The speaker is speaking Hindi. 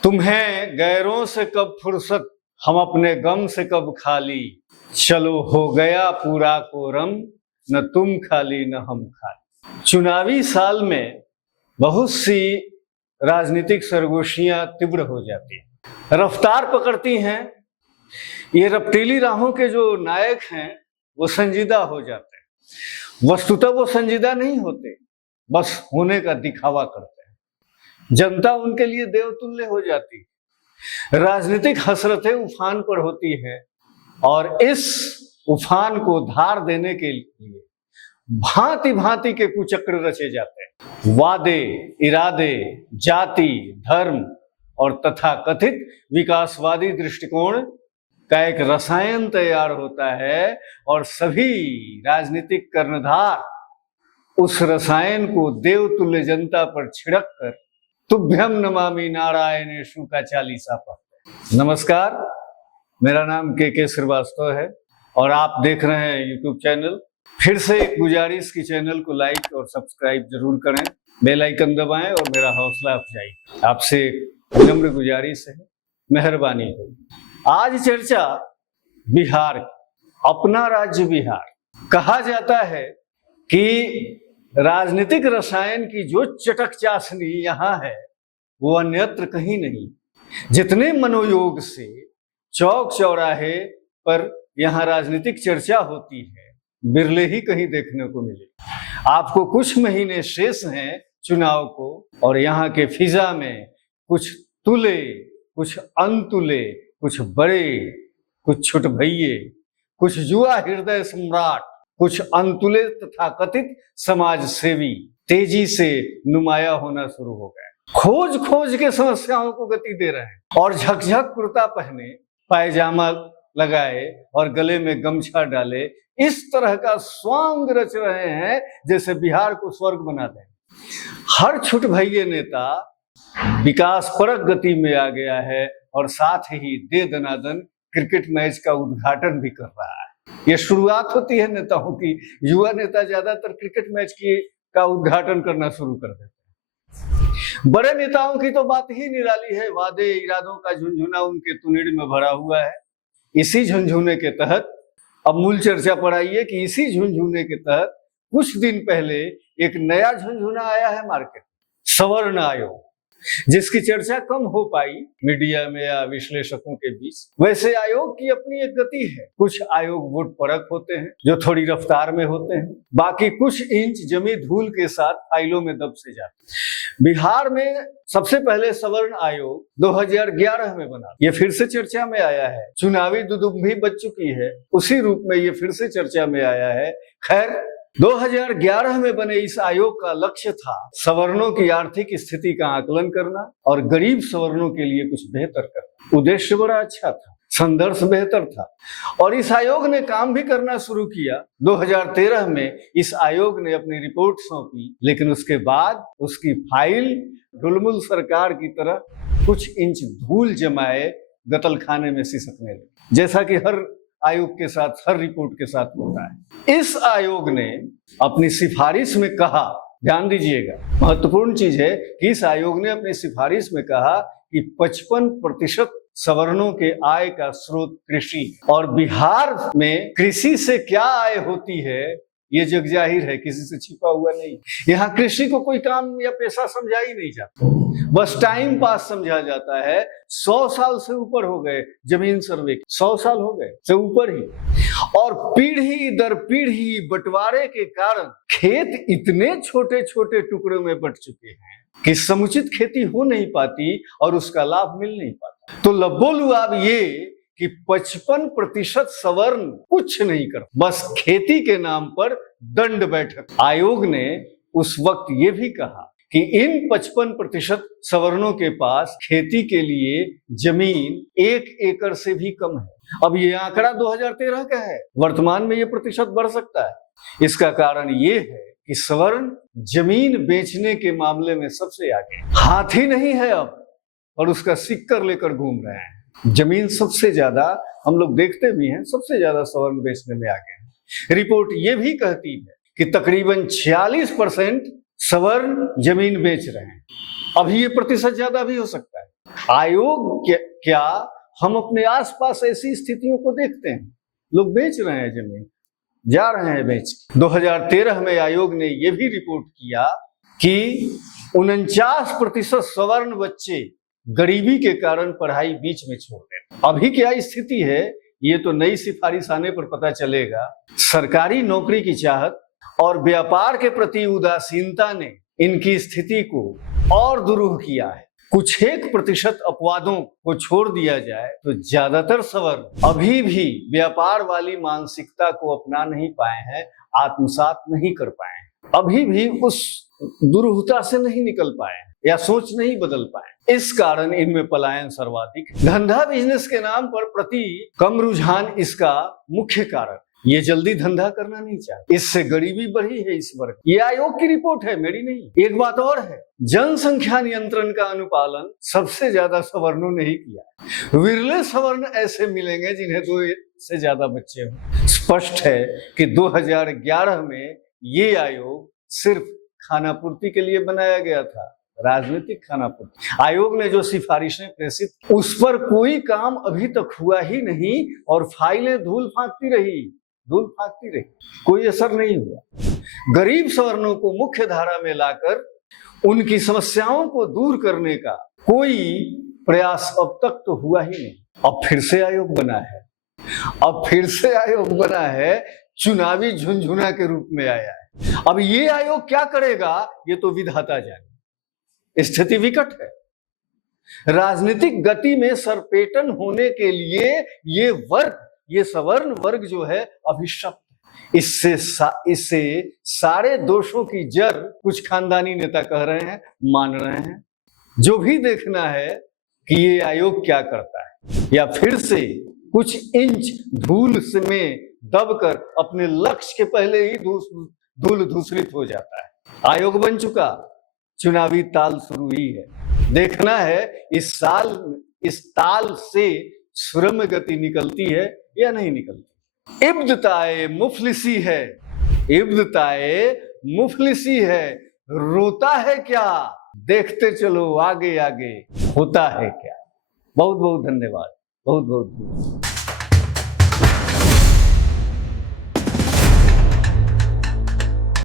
तुम्हें गैरों से कब फुर्सत, हम अपने गम से कब खाली। चलो हो गया पूरा कोरम, न तुम खाली न हम खाली। चुनावी साल में बहुत सी राजनीतिक सरगोशियां तीव्र हो जाती हैं, रफ्तार पकड़ती हैं। ये रफ्तीली राहों के जो नायक हैं वो संजीदा हो जाते हैं। वस्तुतः वो संजीदा नहीं होते, बस होने का दिखावा करते हैं। जनता उनके लिए देवतुल्य हो जाती है। राजनीतिक हसरतें उफान पर होती हैं और इस उफान को धार देने के लिए भांति भांति के कुचक्र रचे जाते हैं। वादे, इरादे, जाति, धर्म और तथाकथित विकासवादी दृष्टिकोण का एक रसायन तैयार होता है और सभी राजनीतिक कर्णधार उस रसायन को देवतुल्य जनता पर छिड़क कर तुभ्यम नमामि नारायणेषु का चालीसा पढ़ते। नमस्कार, मेरा नाम के श्रीवास्तव है और आप देख रहे हैं यूट्यूब चैनल। फिर से एक गुजारिश की चैनल को लाइक और सब्सक्राइब जरूर करें, बेल आइकन दबाएं और मेरा हौसला अफजाई। आपसे विनम्र गुजारिश है, मेहरबानी होगी। आज चर्चा बिहार, अपना राज्य बिहार। कहा जाता है कि राजनीतिक रसायन की जो चटक चाशनी यहाँ है वो अन्यत्र कहीं नहीं। जितने मनोयोग से चौक चौराहे पर यहाँ राजनीतिक चर्चा होती है, बिरले ही कहीं देखने को मिले। आपको कुछ महीने शेष हैं चुनाव को और यहाँ के फिजा में कुछ तुले, कुछ अनतुले, कुछ बड़े, कुछ छुट भइये, कुछ जुआ हृदय सम्राट, कुछ अनतुले तथाकथित समाज सेवी तेजी से नुमाया होना शुरू हो गए। खोज खोज के समस्याओं को गति दे रहे हैं और झकझक कुर्ता पहने, पायजामा लगाए और गले में गमछा डाले इस तरह का स्वांग रच रहे हैं जैसे बिहार को स्वर्ग बना दें। हर छुट भइये नेता विकास परक गति में आ गया है और साथ ही दे दनादन क्रिकेट मैच का उद्घाटन भी कर रहा है। ये शुरुआत होती है नेताओं की। युवा नेता ज्यादातर क्रिकेट मैच का उद्घाटन करना शुरू कर देते हैं। बड़े नेताओं की तो बात ही निराली है। वादे इरादों का झुंझुना उनके तुनीड़ में भरा हुआ है। इसी झुंझुने के तहत अब मूल चर्चा पर आइए कि इसी झुंझुने के तहत कुछ दिन पहले एक नया झुंझुना आया है मार्केट, सवर्ण आयोग, जिसकी चर्चा कम हो पाई मीडिया में या विश्लेषकों के बीच। वैसे आयोग की अपनी एक गति है। कुछ आयोग वोट परक होते हैं जो थोड़ी रफ्तार में होते हैं, बाकी कुछ इंच जमी धूल के साथ फाइलों में दब से जाते हैं। बिहार में सबसे पहले सवर्ण आयोग 2011 में बना, ये फिर से चर्चा में आया है। चुनावी दुदुम्भी बच चुकी है, उसी रूप में ये फिर से चर्चा में आया है। खैर, 2011 में बने इस आयोग का लक्ष्य था सवर्णों की आर्थिक स्थिति का आकलन करना और गरीब सवर्णों के लिए कुछ बेहतर करना। उद्देश्य बड़ा अच्छा था, संदर्भ बेहतर था और इस आयोग ने काम भी करना शुरू किया। 2013 में इस आयोग ने अपनी रिपोर्ट सौंपी, लेकिन उसके बाद उसकी फाइल ढुलमुल सरकार की तरह कुछ इंच धूल जमाए गतलखाने में सिसकने लगी, जैसा कि हर आयोग के साथ, हर रिपोर्ट के साथ होता है। इस आयोग ने अपनी सिफारिश में कहा, ध्यान दीजिएगा, महत्वपूर्ण चीज है कि इस आयोग ने अपनी सिफारिश में कहा कि 55% सवर्णों के आय का स्रोत कृषि, और बिहार में कृषि से क्या आय होती है ये जग जाहिर है, किसी से छिपा हुआ नहीं। यहाँ कृषि को कोई काम या पेशा समझा ही नहीं जाता, बस टाइम पास समझा जाता है। 100 साल से ऊपर हो गए जमीन सर्वे, 100 साल हो गए से ऊपर ही, और पीढ़ी दर पीढ़ी बंटवारे के कारण खेत इतने छोटे छोटे टुकड़ों में बंट चुके हैं कि समुचित खेती हो नहीं पाती और उसका लाभ मिल नहीं पाता। तो लबोलुआब ये कि 55% सवर्ण कुछ नहीं कर, बस खेती के नाम पर दंड बैठक। आयोग ने उस वक्त ये भी कहा कि इन 55% सवर्णों के पास खेती के लिए जमीन 1 एकड़ से भी कम है। अब ये आंकड़ा 2013 का है, वर्तमान में ये प्रतिशत बढ़ सकता है। इसका कारण ये है कि सवर्ण जमीन बेचने के मामले में सबसे आगे, हाथी नहीं है अब और उसका सिक्कर लेकर घूम रहे हैं। जमीन सबसे ज्यादा, हम लोग देखते भी हैं, सबसे ज्यादा सवर्ण बेचने में आगे हैं। रिपोर्ट ये भी कहती है कि तकरीबन 46% सवर्ण जमीन बेच रहे हैं। अभी ये प्रतिशत ज्यादा भी हो सकता है। आयोग क्या हम अपने आसपास ऐसी स्थितियों को देखते हैं। लोग बेच रहे हैं जमीन, जा रहे हैं बेच। 2013 में आयोग ने यह भी रिपोर्ट किया कि 49% सवर्ण बच्चे गरीबी के कारण पढ़ाई बीच में छोड़ देते। अभी क्या स्थिति है ये तो नई सिफारिश आने पर पता चलेगा। सरकारी नौकरी की चाहत और व्यापार के प्रति उदासीनता ने इनकी स्थिति को और दुरूह किया है। कुछ 1% अपवादों को छोड़ दिया जाए तो ज्यादातर सवर्ण अभी भी व्यापार वाली मानसिकता को अपना नहीं पाए हैं, आत्मसात नहीं कर पाए हैं, अभी भी उस दुरूहता से नहीं निकल पाए या सोच नहीं बदल पाए। इस कारण इनमें पलायन सर्वाधिक। धंधा बिजनेस के नाम पर प्रति कम रुझान इसका मुख्य कारण। ये जल्दी धंधा करना नहीं चाहते, इससे गरीबी बढ़ी है इस वर्ग। ये आयोग की रिपोर्ट है, मेरी नहीं। एक बात और है, जनसंख्या नियंत्रण का अनुपालन सबसे ज्यादा सवर्णों ने ही किया। विरले सवर्ण ऐसे मिलेंगे जिन्हें 2 से ज्यादा बच्चे हों। स्पष्ट है कि 2011 में ये आयोग सिर्फ खानापूर्ति के लिए बनाया गया था, राजनीतिक खानापूर्ति। आयोग ने जो सिफारिशें प्रेषित उस पर कोई काम अभी तक हुआ ही नहीं और फाइलें धूल फांकती रही, कोई असर नहीं हुआ। गरीब सवर्णों को मुख्य धारा में लाकर उनकी समस्याओं को दूर करने का कोई प्रयास अब तक तो हुआ ही नहीं। अब फिर से आयोग बना है, चुनावी झुनझुना के रूप में आया है। अब ये आयोग क्या करेगा ये तो विधाता जाने। स्थिति विकट है। राजनीतिक गति में सरपेटन होने के लिए ये सवर्ण वर्ग जो है अभिशप्त। इससे सारे दोषों की जड़ कुछ खानदानी नेता कह रहे हैं, मान रहे हैं। जो भी देखना है कि ये आयोग क्या करता है, या फिर से कुछ इंच धूल में दबकर अपने लक्ष्य के पहले ही धूल धूसरित हो जाता है। आयोग बन चुका, चुनावी ताल शुरू हुई है। देखना है इस ताल से सुरम्य गति निकलती है या नहीं निकलती। इब्दताए मुफलिसी है, रोता है क्या, देखते चलो आगे आगे होता है क्या। बहुत बहुत धन्यवाद, बहुत बहुत।